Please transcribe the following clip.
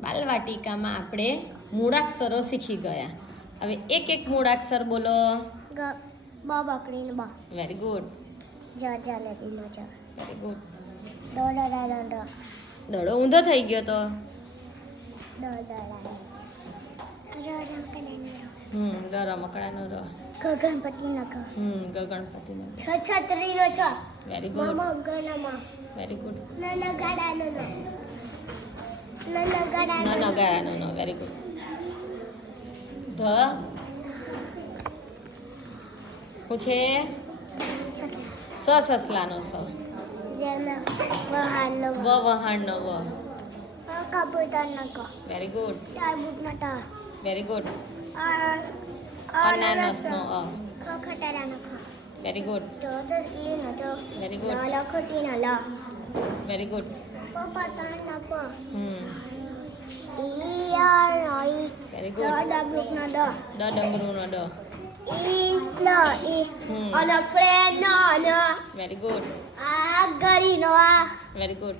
બાલવાટિકામાં આપણે મૂળાક્ષરો શીખી ગયા. હવે એક એક મૂળાક્ષર બોલો. બ બકરીનો બ. Very good. જ જલેબીનો જ. Very good. ડ. દડો ઊંધો થઈ ગયો તો. ડ. ર રમકડાનો ર. ગણપતિનો ગ. ગણપતિનો. છત્રીનો છ. Very good. ગણમાં. Very good. નગાડાનો ન. નગારાનો ન. Very good. ધ પૂછે સસલાનો સ. વહાણનો વહાણનો વ. કબૂતરનો ક. Very good. તરબૂચનો ત. Very good. અનાનસનો અ. ખટારાનો ખ. Very good. ચોચલીનો ચો. Very good. લખોટીનો લ. Very good. પપતાનો પ. ઈયાનો ઈ. Very good. ડબલુકનો ડ. ડમરૂનો ડ. ઈસનો ઈ. અને ફ્રેન્ડનો ન. Very good. આ ગરીનો આ. Very good.